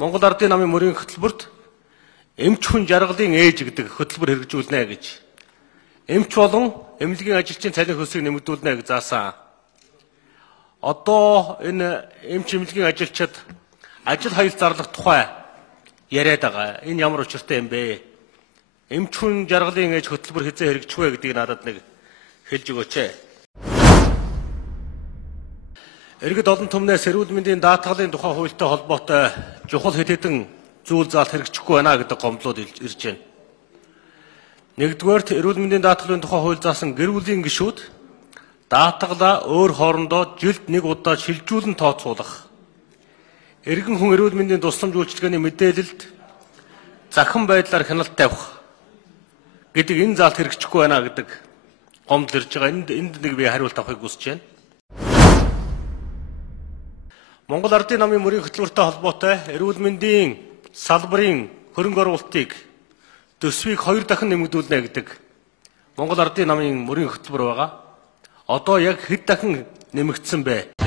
Монгол Ардын намын мөрийн хөтөлбөрт эмч хүн жаргалын ээж гэдэг хөтөлбөр хэрэгжүүлнэ гэж. Эмч болон эмнэлгийн ажилчдын цалин хөлсийг нэмэгдүүлнэ гэж заасан. Одоо энэ эмч эмнэлгийн ажилчид ажил хаял зарлах тухай яриад байгаа. Энэ ямар учиртай юм бэ? Эмч хүн жаргалын ээж хөтөлбөр хэзээ хэрэгжих вэ гэдгийг надад нэг хэлж өгөөч. Иргэд олон түмнээс эрүүл мэндийн даатгалын тухай хуультай холбоотой чухал хэд хэдэн зүйл заалт хэрэгжихгүй байна гэдэг гомдлууд ирж байна. Нэгдүгээрт эрүүл мэндийн даатгалын тухай хууль заасан гэр бүлийн гишүүд даатгалаа өөр хоорондоо жилд нэг удаа шилжүүлэн тооцоолох. Иргэн хүн эрүүл мэндийн тусламж үйлчилгээний мэдээлэлд захин байдлаар хяналт тавих гэдэг энэ заалт хэрэгжихгүй байна гэдэг гомдол ирж байгаа. Энд нэг би хариулт авахыг хүсэж байна. Монгол Ардын намын мөрийн хөтөлбөртэй холбоотой эрүүл мэндийн салбарын хөрөнгө оруулалтыг төсвийг 2 дахин нэмэгдүүлнэ гэдэг Монгол Ардын намын мөрийн хөтөлбөр байгаа. Одоо яг хэд дахин нэмэгдсэн бэ?